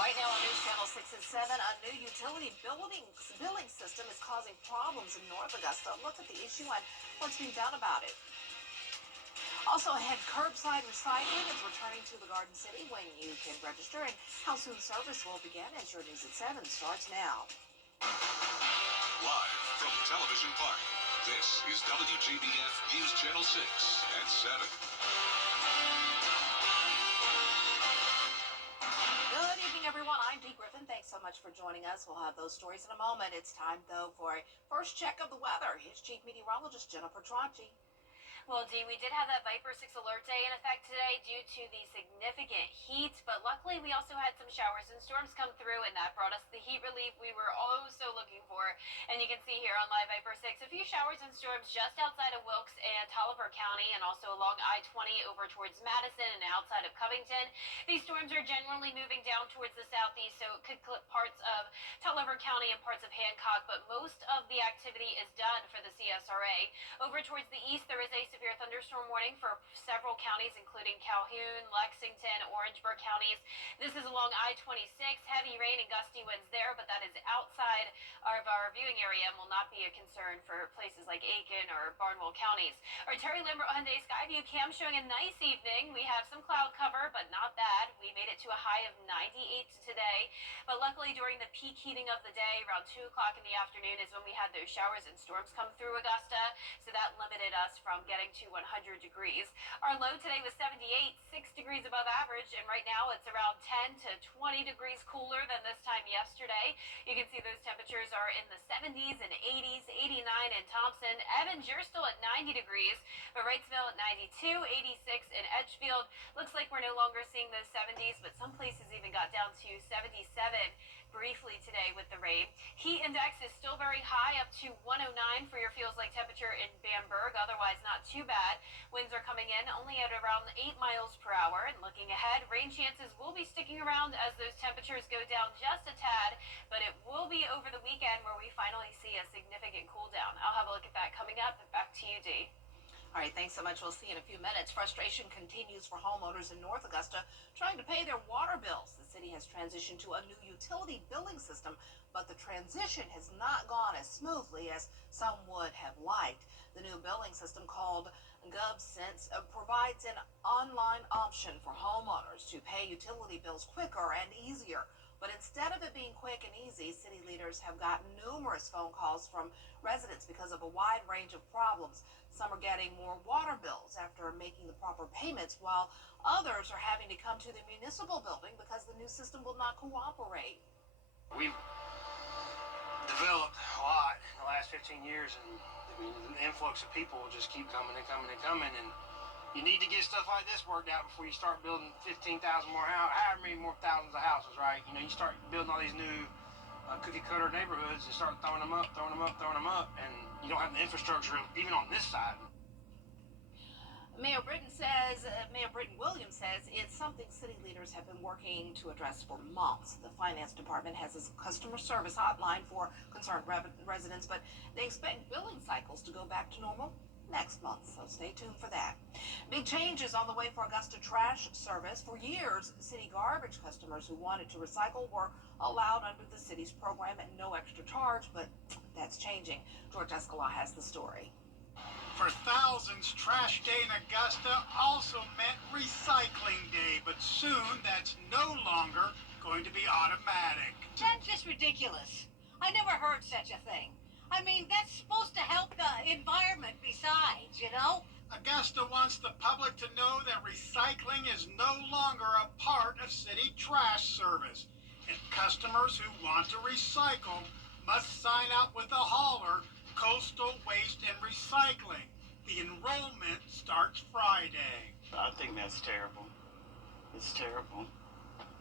Right now on News Channel 6 and 7, a new utility billing system is causing problems in North Augusta. Look at the issue and what's being done about it. Also ahead, curbside recycling is returning to the Garden City when you can register, and how soon service will begin as your News at 7 starts now. Live from Television Park, this is WJBF News Channel 6 at 7. Good evening, everyone. I'm Dee Griffin. Thanks so much for joining us. We'll have those stories in a moment. It's time, though, for a first check of the weather. Here's Chief Meteorologist Jennifer Tracci. Well, Dee, we did have that Viper 6 alert day in effect today due to the significant heat, but luckily we also had some showers and storms come through, and that brought us the heat relief we were so looking for. And you can see here on Live Viper 6 a few showers and storms just outside of Wilkes and Taliaferro County, and also along I-20 over towards Madison and outside of Covington. These storms are generally moving down towards the southeast, so it could clip parts of Taliaferro County and parts of Hancock, but most of the activity is done for the CSRA. Over towards the east, there is a severe thunderstorm warning for several counties, including Calhoun, Lexington, Orangeburg counties. This is along I-26. Heavy rain and gusty winds there, but that is outside of our viewing area and will not be a concern for places like Aiken or Barnwell counties. Our Terry Lambert Hyundai Skyview cam showing a nice evening. We have some cloud cover, but not bad. We made it to a high of 98 today, but luckily during the peak heating of the day, around 2 o'clock in the afternoon, is when we had those showers and storms come through Augusta, so that limited us from getting to 100 degrees. Our low today was 78, 6 degrees above average, and right now it's around 10 to 20 degrees cooler than this time yesterday. You can see those temperatures are in the 70s and 80s, 89 in Thompson. Evans, you're still at 90 degrees, but Wrightsville at 92, 86 in Edgefield. Looks like we're no longer seeing those 70s, but some places even got down to 77 briefly today with the rain. Heat index is still very high, up to 109 for your feels like temperature in Bamberg, otherwise not too bad. Winds are coming in only at around 8 miles per hour, and looking ahead, rain chances will be sticking around as those temperatures go down just a tad, but it will be over the weekend where we finally see a significant cool down. I'll have a look at that coming up. Back to you, Dee. All right, thanks so much. We'll see you in a few minutes. Frustration continues for homeowners in North Augusta trying to pay their water bills. The city has transitioned to a new utility billing system, but the transition has not gone as smoothly as some would have liked. The new billing system, called GovSense, provides an online option for homeowners to pay utility bills quicker and easier. But instead of it being quick and easy, city leaders have gotten numerous phone calls from residents because of a wide range of problems. Some are getting more water bills after making the proper payments, while others are having to come to the municipal building because the new system will not cooperate. We've developed a lot in the last 15 years, and the influx of people will just keep coming and coming and coming, and you need to get stuff like this worked out before you start building 15,000 more however many more thousands of houses, right? You know, you start building all these new cookie cutter neighborhoods and start throwing them up, and you don't have the infrastructure even on this side. Mayor Britton Williams says it's something city leaders have been working to address for months. The finance department has a customer service hotline for concerned residents, but they expect billing cycles to go back to normal next month, so stay tuned for that. Big changes on the way for Augusta trash service. For years, city garbage customers who wanted to recycle were allowed under the city's program at no extra charge, but that's changing. George Escalon has the story. For thousands, Trash Day in Augusta also meant Recycling Day, but soon that's no longer going to be automatic. That's just ridiculous. I never heard such a thing. I mean, that's supposed to help the environment besides, you know? Augusta wants the public to know that recycling is no longer a part of city trash service, and customers who want to recycle must sign up with the hauler, Coastal Waste and Recycling. The enrollment starts Friday. I think that's terrible. It's terrible.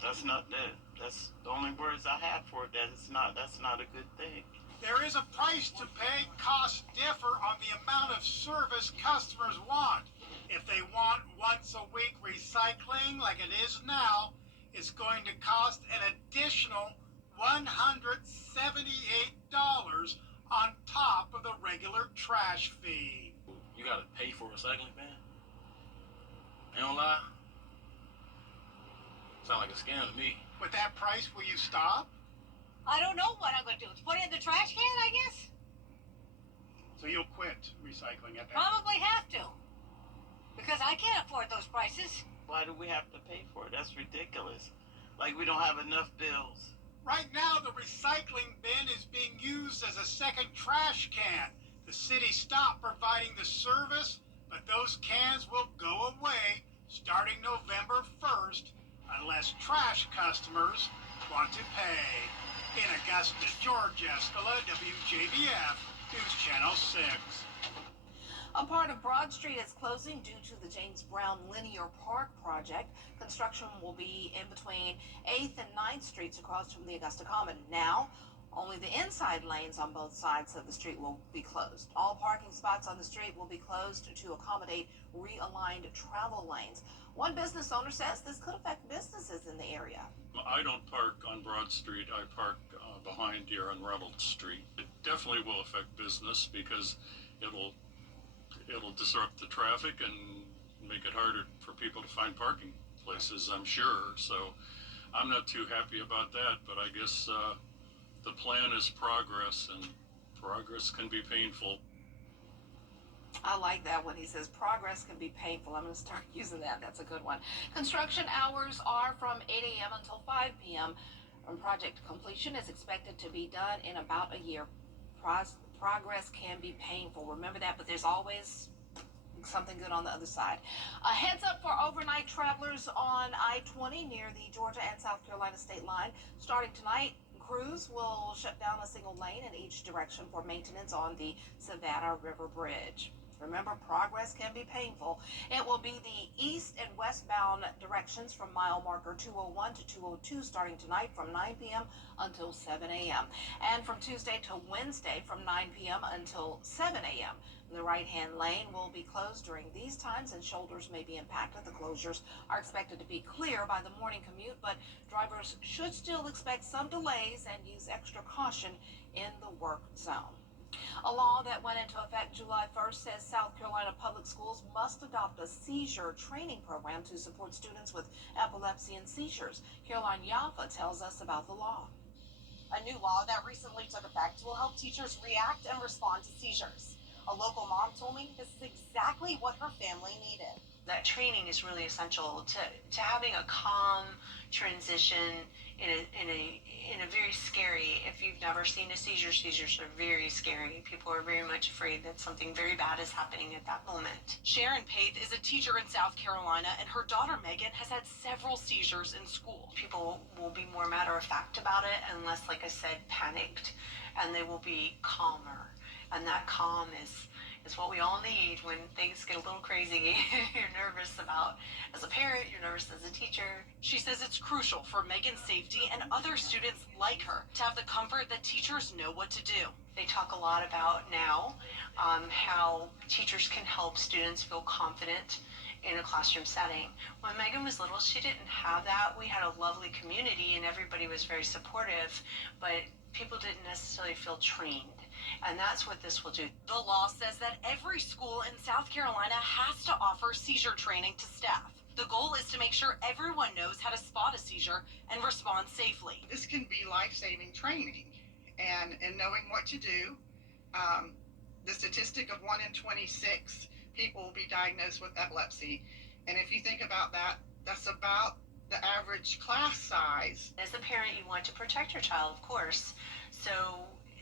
That's not that. That's the only words I have for it. That's not a good thing. There is a price to pay. Costs differ on the amount of service customers want. If they want once a week recycling like it is now, it's going to cost an additional $178 on top of the regular trash fee. You gotta pay for recycling, man. I don't lie. Sound like a scam to me. With that price, will you stop? I don't know what I'm going to do. Put it in the trash can, I guess? So you'll quit recycling at that? Probably have to. Because I can't afford those prices. Why do we have to pay for it? That's ridiculous. Like we don't have enough bills. Right now, the recycling bin is being used as a second trash can. The city stopped providing the service, but those cans will go away starting November 1st unless trash customers want to pay. In Augusta, George Escala, WJBF, News Channel 6. A part of Broad Street is closing due to the James Brown Linear Park project. Construction will be in between 8th and 9th Streets across from the Augusta Common. Now, only the inside lanes on both sides of the street will be closed. All parking spots on the street will be closed to accommodate realigned travel lanes. One business owner says this could affect businesses in the area. I don't park on Broad Street. I park behind here on Reynolds Street. It definitely will affect business because it'll disrupt the traffic and make it harder for people to find parking places, I'm sure. So I'm not too happy about that, but I guess the plan is progress, and progress can be painful. I like that when he says progress can be painful. I'm going to start using that. That's a good one. Construction hours are from 8 a.m. until 5 p.m. And project completion is expected to be done in about a year. Progress can be painful. Remember that, but there's always something good on the other side. A heads up for overnight travelers on I-20 near the Georgia and South Carolina state line. Starting tonight, crews will shut down a single lane in each direction for maintenance on the Savannah River Bridge. Remember, progress can be painful. It will be the east and westbound directions from mile marker 201 to 202 starting tonight from 9 p.m. until 7 a.m. and from Tuesday to Wednesday from 9 p.m. until 7 a.m. The right-hand lane will be closed during these times and shoulders may be impacted. The closures are expected to be clear by the morning commute, but drivers should still expect some delays and use extra caution in the work zone. A law that went into effect July 1st says South Carolina public schools must adopt a seizure training program to support students with epilepsy and seizures. Caroline Yaffa tells us about the law. A new law that recently took effect will help teachers react and respond to seizures. A local mom told me this is exactly what her family needed. That training is really essential to having a calm transition in a very scary. If you've never seen a seizure, seizures are very scary. People are very much afraid that something very bad is happening at that moment. Sharon Paith is a teacher in South Carolina, and her daughter Megan has had several seizures in school. People will be more matter of fact about it and less, like I said, panicked, and they will be calmer. And that calm is what we all need when things get a little crazy. You're nervous about, as a parent, you're nervous as a teacher. She says it's crucial for Megan's safety and other students like her to have the comfort that teachers know what to do. They talk a lot about now how teachers can help students feel confident in a classroom setting. When Megan was little, she didn't have that. We had a lovely community and everybody was very supportive, but people didn't necessarily feel trained. And that's what this will do. The law says that every school in South Carolina has to offer seizure training to staff. The goal is to make sure everyone knows how to spot a seizure and respond safely. This can be life-saving training, and knowing what to do. The statistic of 1 in 26 people will be diagnosed with epilepsy. And if you think about that, that's about the average class size. As a parent, you want to protect your child, of course. So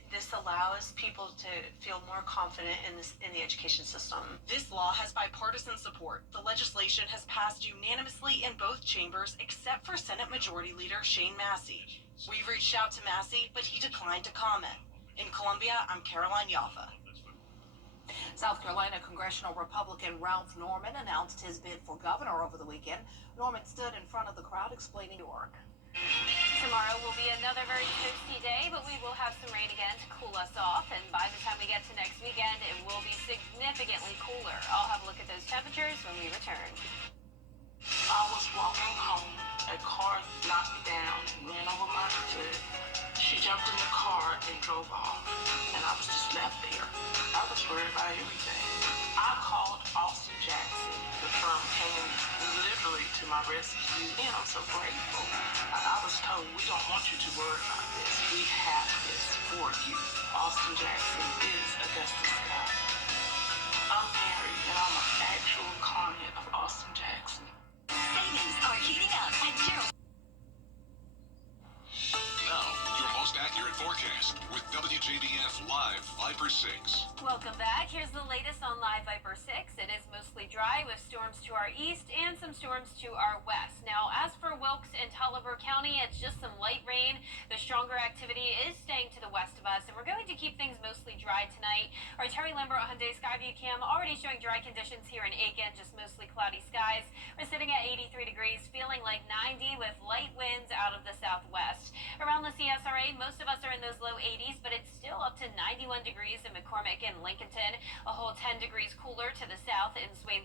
this allows people to feel more confident in the education system. This law has bipartisan support. The legislation has passed unanimously in both chambers except for Senate Majority Leader Shane Massey. We reached out to Massey, but he declined to comment. In Columbia, I'm Caroline Yaffa. South Carolina Congressional Republican Ralph Norman announced his bid for governor over the weekend. Norman stood in front of the crowd explaining New York. Tomorrow will be another very toasty day, but we will have some rain again to cool us off, and by the time we get to next weekend, it will be significantly cooler. I'll have a look at those temperatures when we return. I was walking home. A car knocked me down and ran over my foot. She jumped in the car and drove off, and I was just left there. I was worried about everything. I called Austin Jackson. The firm came literally to my rescue, and I'm so grateful. no, we don't want you to worry about this. We have this for you. Austin Jackson is Augusta Scott. I'm married and I'm an actual client of Austin Jackson. Savings are heating up at Gerald. Now, your most accurate forecast with WJBF Live Viper 6. Welcome back. Here's the latest on Live Viper 6. It is mostly dry with storms to our east and some storms to our west. Now, as for Wilkes and Taliaferro County, it's just some light rain. The stronger activity is staying to the west of us, and we're going to keep things mostly dry tonight. Our Terry Lambert Hyundai Skyview cam already showing dry conditions here in Aiken, just mostly cloudy skies. We're sitting at 83 degrees, feeling like 90 with light winds out of the southwest. Around the CSRA, most of us are in those low 80s, but it's still up to 91 degrees in McCormick and Lincolnton, a whole 10 degrees cooler to the south in Swain.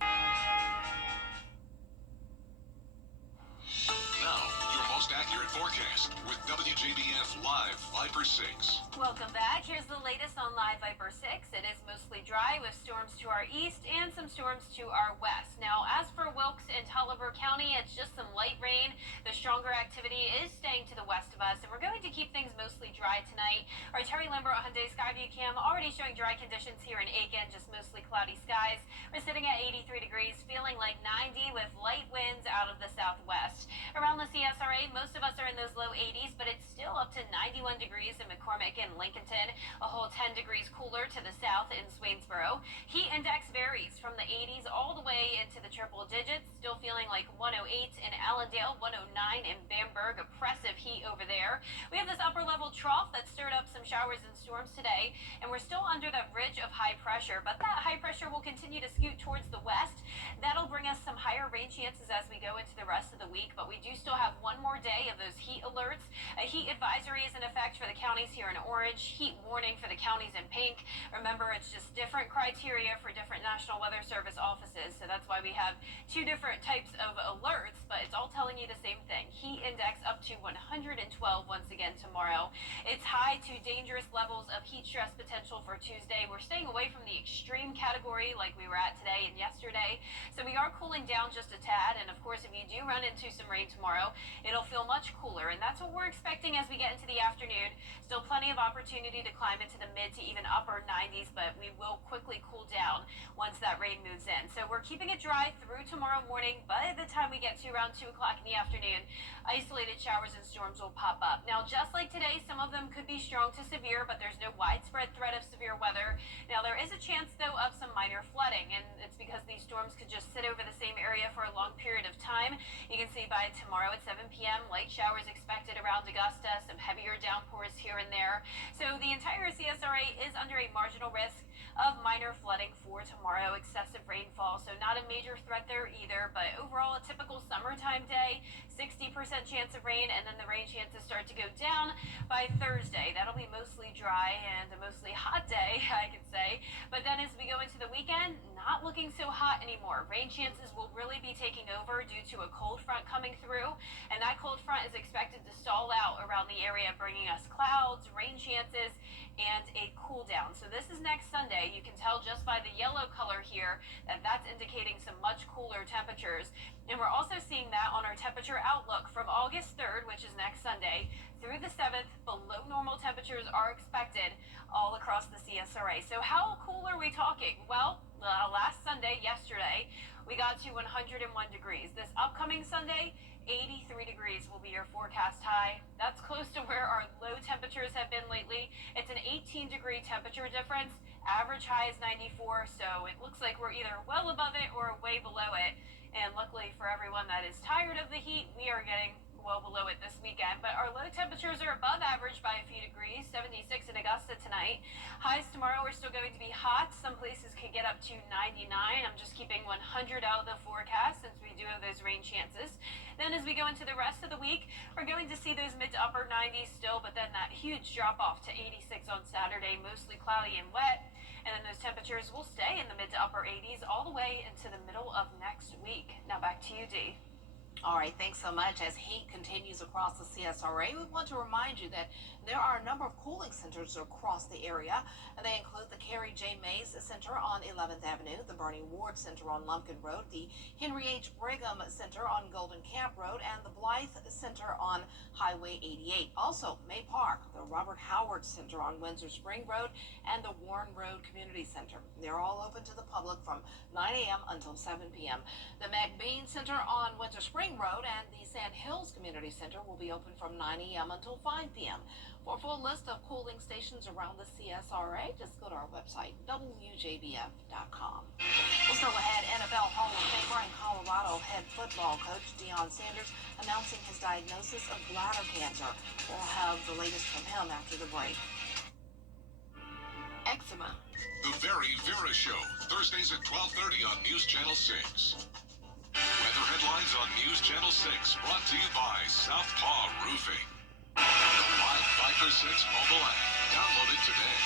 Now, your most accurate forecast with WJBF Live Viper 6. Welcome back. Here's the latest on Live Viper 6. It is mostly dry with storms to our east and some storms to our west. Now, as for Wilkes and Taliaferro County, it's just some light rain. The stronger activity is staying to the west of us, and we're going to keep things mostly dry tonight. Our Terry Lambert Hyundai Skyview cam already showing dry conditions here in Aiken, just mostly cloudy skies. We're sitting at 83 degrees, feeling like 90 with light winds out of the southwest. Around the CSRA, most of us are in those low 80s, but it's still up to 91 degrees in McCormick and Lincolnton, a whole 10 degrees cooler to the south in Swainsboro. Heat index varies from the 80s all the way into the triple digits, still feeling like 108 in Allendale, 109 in Bamberg, oppressive heat over there. We have this upper level trough that stirred up some showers and storms today, and we're still under that ridge of high pressure, but that high pressure will continue to scoot towards the west. That'll bring us some higher rain chances as we go into the rest of the week, but we do still have one more day of those heat alerts. A heat advisory is in effect for the counties here in orange, heat warning for the counties in pink. Remember, it's just different criteria for different National Weather Service offices, so that's why we have two different types of alerts, but it's all telling you the same thing. Heat index up to 112 once again tomorrow. It's high to dangerous levels of heat stress potential for Tuesday. We're staying away from the extreme category like we were at today and yesterday, so we are cooling down just a tad, and of course, if you do run into some rain tomorrow, it'll feel much cooler, and that's what we're expecting as we get into the afternoon. Still plenty of opportunity to climb into the mid to even upper 90s, but we will quickly cool down once that rain moves in. So we're keeping it dry through tomorrow morning. By the time we get to around 2 o'clock in the afternoon, isolated showers and storms will pop up. Now, just like today, some of them could be strong to severe, but there's no widespread threat of severe weather. Now, there is a chance, though, of some minor flooding, and it's because these storms could just sit over the same area for a long period of time. You can see by tomorrow at 7 p.m., light showers expected around Augusta, some heavier downpours here and there. So the entire CSRA is under a marginal risk of minor flooding for tomorrow, excessive rainfall, so not a major threat there either, but overall a typical summertime day, 60% chance of rain, and then the rain chances start to go down by Thursday. That'll be mostly dry and a mostly hot day, I could say, but then as we go into the weekend, not looking so hot anymore. Rain chances will really be taking over due to a cold front coming through, and that cold front is expected to stall out around the area, bringing us clouds, rain chances, and a cool down. So this is next Sunday. You can tell just by the yellow color here that that's indicating some much cooler temperatures. And we're also seeing that on our temperature outlook from August 3rd, which is next Sunday, through the 7th, below normal temperatures are expected all across the CSRA. So how cool are we talking? Well, last Sunday, yesterday, we got to 101 degrees. This upcoming Sunday, 83 degrees will be your forecast high. That's close to where our low temperatures have been lately. It's an 18-degree temperature difference. Average high is 94, so it looks like we're either well above it or way below it. And luckily for everyone that is tired of the heat, we are getting well below it this weekend, but our low temperatures are above average by a few degrees. 76 in Augusta tonight. Highs tomorrow are still going to be hot. Some places could get up to 99. I'm just keeping 100 out of the forecast since we do have those rain chances. Then as we go into the rest of the week, we're going to see those mid to upper 90s still, but then that huge drop off to 86 on Saturday, mostly cloudy and wet. And then those temperatures will stay in the mid to upper 80s all the way into the middle of next week. Now back to you, Dee. All right, thanks so much. As heat continues across the CSRA, we want to remind you that there are a number of cooling centers across the area, and they include the Carrie J. Mays Center on 11th Avenue, the Bernie Ward Center on Lumpkin Road, the Henry H. Brigham Center on Golden Camp Road, and the Blythe Center on Highway 88. Also, May Park, the Robert Howard Center on Windsor Spring Road, and the Warren Road Community Center. They're all open to the public from 9 a.m. until 7 p.m. The McBean Center on Windsor Spring Road and the Sand Hills Community Center will be open from 9 a.m. until 5 p.m. For a full list of cooling stations around the CSRA, just go to our website, WJBF.com. We'll still ahead, NFL Hall of Famer and Colorado head football coach Deion Sanders announcing his diagnosis of bladder cancer. We'll have the latest from him after the break. Eczema. The Very Vera Show, Thursdays at 12:30 on News Channel 6. Weather headlines on News Channel 6, brought to you by Southpaw Roofing. The live Viper 6 mobile app. Download it today.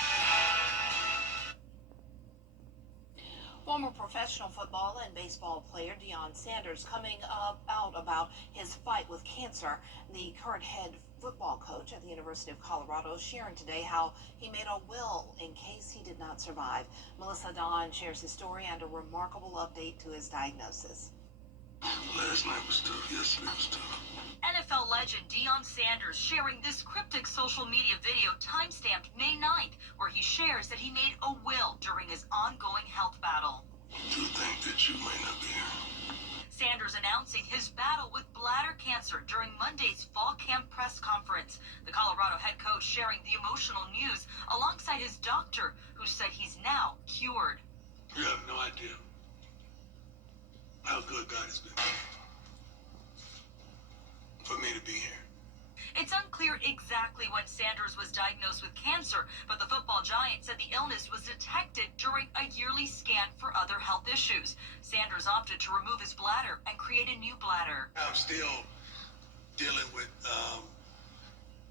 Former professional football and baseball player Deion Sanders coming out about his fight with cancer. The current head football coach at the University of Colorado sharing today how he made a will in case he did not survive. Melissa Don shares his story and a remarkable update to his diagnosis. Last night was tough. Yesterday was tough. NFL legend Deion Sanders sharing this cryptic social media video timestamped May 9th, where he shares that he made a will during his ongoing health battle. To think that you may not be here. Sanders announcing his battle with bladder cancer during Monday's fall camp press conference. The Colorado head coach sharing the emotional news alongside his doctor, who said he's now cured. You have no idea how good God has been for me to be here. It's unclear exactly when Sanders was diagnosed with cancer, but the football giant said the illness was detected during a yearly scan for other health issues. Sanders opted to remove his bladder and create a new bladder. I'm still dealing with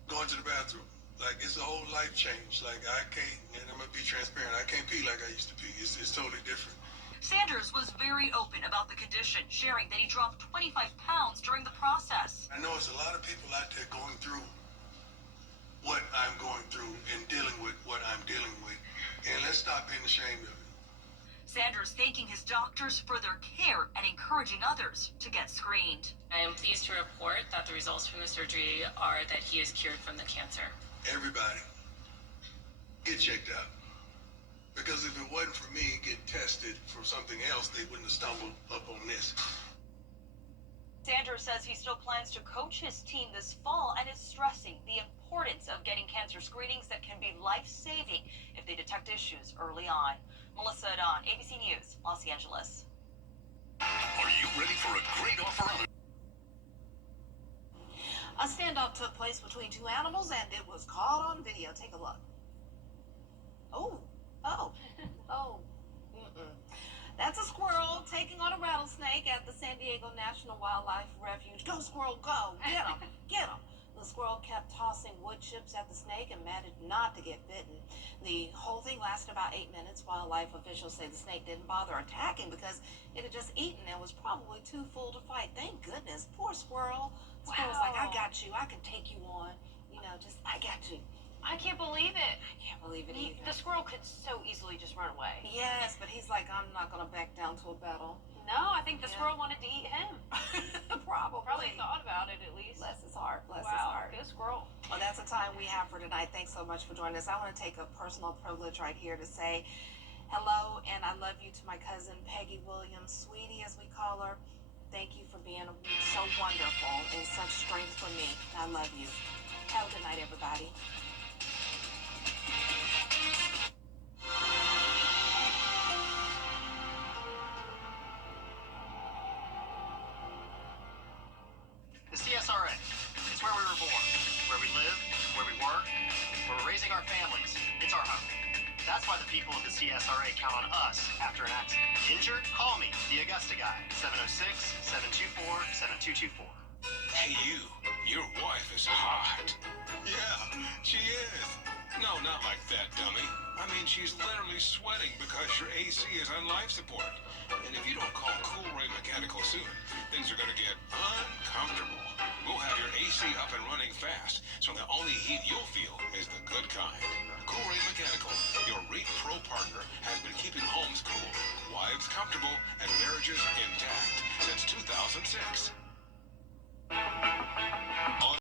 going to the bathroom. Like, it's a whole life change. Like, I can't, and I'm going to be transparent, I can't pee like I used to pee. It's totally different. Sanders was very open about the condition, sharing that he dropped 25 pounds during the process. I know there's a lot of people out there going through what I'm going through and dealing with what I'm dealing with. And let's stop being ashamed of it. Sanders thanking his doctors for their care and encouraging others to get screened. I am pleased to report that the results from the surgery are that he is cured from the cancer. Everybody, get checked out. Because if it wasn't for me getting tested for something else, they wouldn't have stumbled up on this. Sanders says he still plans to coach his team this fall and is stressing the importance of getting cancer screenings that can be life-saving if they detect issues early on. Melissa Don, ABC News, Los Angeles. Are you ready for a great offer on A standoff took place between two animals and it was caught on video. Take a look. Oh. That's a squirrel taking on a rattlesnake at the San Diego National Wildlife Refuge. Go, squirrel, go. Get him. Get him. The squirrel kept tossing wood chips at the snake and managed not to get bitten. The whole thing lasted about 8 minutes. Wildlife officials say the snake didn't bother attacking because it had just eaten and was probably too full to fight. Thank goodness. Poor squirrel. Squirrel's like, I got you. I can take you on. You know, just, I got you. I can't believe it. I can't believe it either. The squirrel could so easily just run away. Yes, but he's like, I'm not going to back down to a battle. No, I think the squirrel wanted to eat him. Probably thought about it at least. Bless his heart. Bless his Wow, heart. good squirrel. Well, that's the time we have for tonight. Thanks so much for joining us. I want to take a personal privilege right here to say hello and I love you to my cousin Peggy Williams, sweetie as we call her. Thank you for being so wonderful and such strength for me. I love you. Have a good night, everybody. The CSRA, it's where we were born, where we live, where we work, where we're raising our families. It's our home. That's why the people of the CSRA count on us after an accident. Injured? Call me, the Augusta guy, 706-724-7224. Hey, you. Your wife is hot. Yeah, she is. No, not like that, dummy. I mean, she's literally sweating because your AC is on life support. And if you don't call Cool Ray Mechanical soon, things are going to get uncomfortable. We'll have your AC up and running fast, so the only heat you'll feel is the good kind. Cool Ray Mechanical, your REIT Pro partner, has been keeping homes cool, wives comfortable, and marriages intact since 2006.